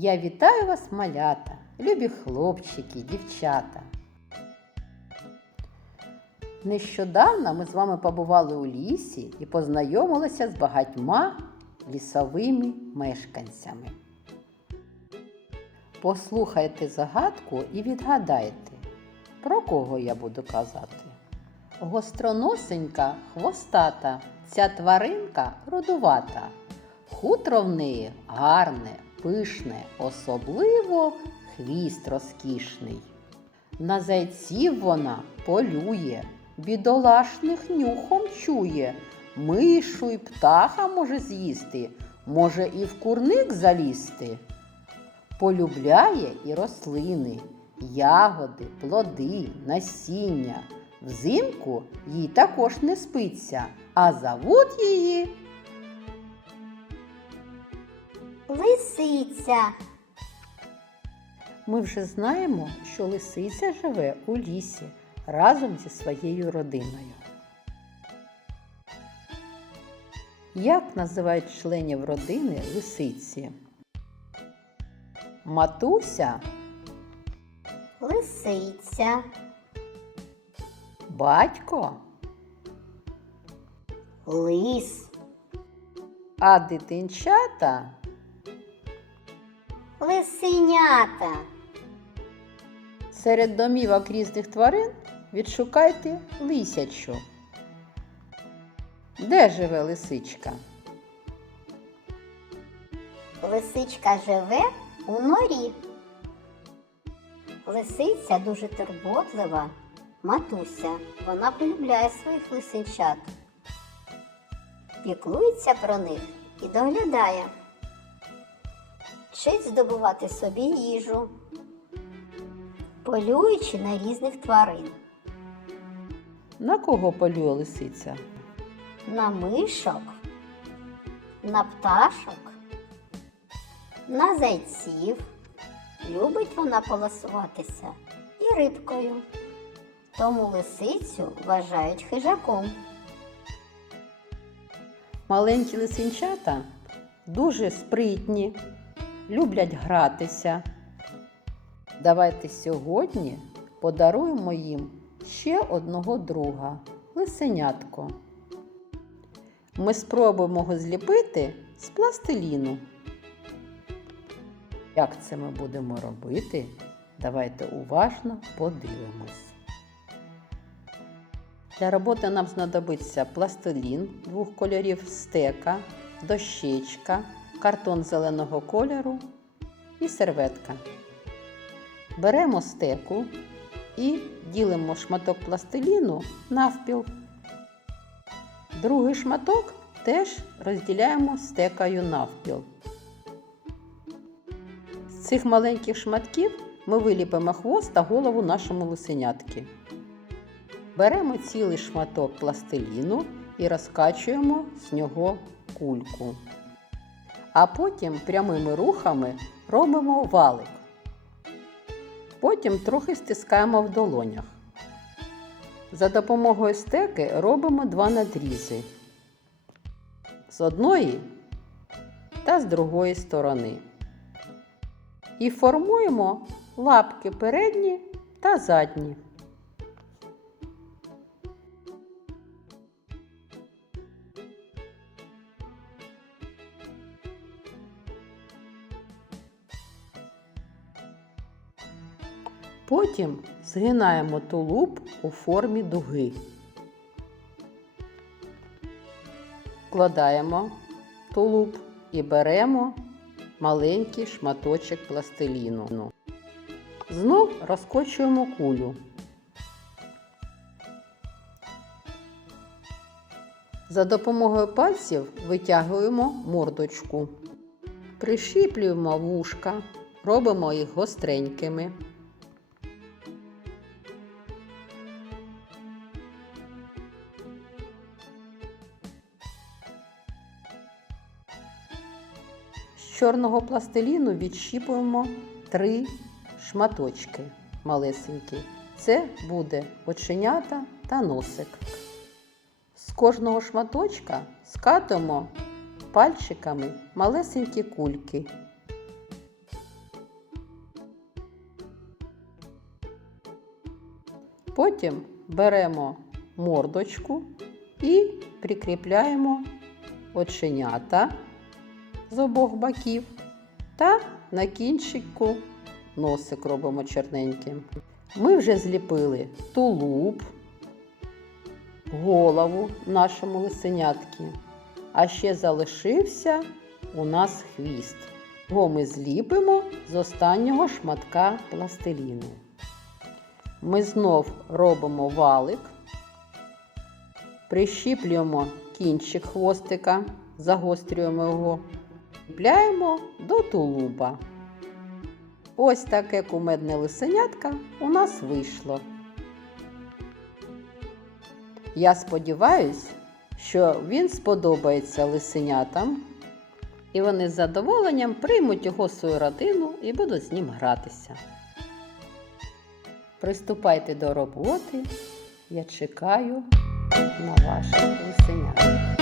Я вітаю вас, малята, любі хлопчики, дівчата. Нещодавно ми з вами побували у лісі і познайомилися з багатьма лісовими мешканцями. Послухайте загадку і відгадайте, про кого я буду казати. Гостроносенька хвостата, ця тваринка рудувата. Хутро в неї гарне, пишне, особливо хвіст розкішний. На зайців вона полює, бідолашних нюхом чує, мишу й птаха може з'їсти, може і в курник залізти. Полюбляє і рослини, ягоди, плоди, насіння. Взимку їй також не спиться, а зовуть її Лисиця. Ми вже знаємо, що лисиця живе у лісі разом зі своєю родиною. Як називають членів родини лисиці? Матуся, Лисиця. батько, Лис. а дитинчата Лисенята. серед домівок різних тварин відшукайте лисячу. Де живе лисичка? Лисичка живе у норі. Лисиця дуже турботлива. Матуся. Вона полюбляє своїх лисенчат. Піклується про них і доглядає. Вчить здобувати собі їжу, полюючи на різних тварин, На кого полює лисиця? на мишок, на пташок, на зайців. Любить вона поласуватися і рибкою. Тому лисицю вважають хижаком. Маленькі лисенчата дуже спритні, люблять гратися. Давайте сьогодні подаруємо їм ще одного друга лисенятко. Ми спробуємо його зліпити з пластиліну. Як це ми будемо робити? Давайте уважно подивимось. Для роботи нам знадобиться пластилін двох кольорів стека, дощечка, картон зеленого кольору і серветка. Беремо стеку і ділимо шматок пластиліну навпіл. Другий шматок теж розділяємо стекою навпіл. З цих маленьких шматків ми виліпимо хвост та голову нашому лисенятки. Беремо цілий шматок пластиліну і розкачуємо з нього кульку. А потім прямими рухами робимо валик. Потім трохи стискаємо в долонях. За допомогою стеки робимо два надрізи з одної та з другої сторони. І формуємо лапки передні та задні. Потім згинаємо тулуб у формі дуги. Вкладаємо тулуб і беремо маленький шматочок пластиліну. Знов розкочуємо кулю. За допомогою пальців витягуємо мордочку. Пришіплюємо вушка, робимо їх гостренькими. чорного пластиліну відщіпуємо три шматочки малесенькі. Це буде оченята та носик. З кожного шматочка скатуємо пальчиками малесенькі кульки. Потім беремо мордочку і прикріпляємо оченята з обох боків та на кінчику носик робимо чорненьким. Ми вже зліпили тулуб, голову нашому лисенятки, а ще залишився у нас хвіст. Його ми зліпимо з останнього шматка пластиліну. Ми знов робимо валик, прищіплюємо кінчик хвостика, загострюємо його, чіпляємо до тулуба. Ось таке кумедне лисенятка у нас вийшло. Я сподіваюсь, що він сподобається лисенятам, і вони з задоволенням приймуть його свою родину і будуть з ним гратися. Приступайте до роботи. Я чекаю на ваших лисенят.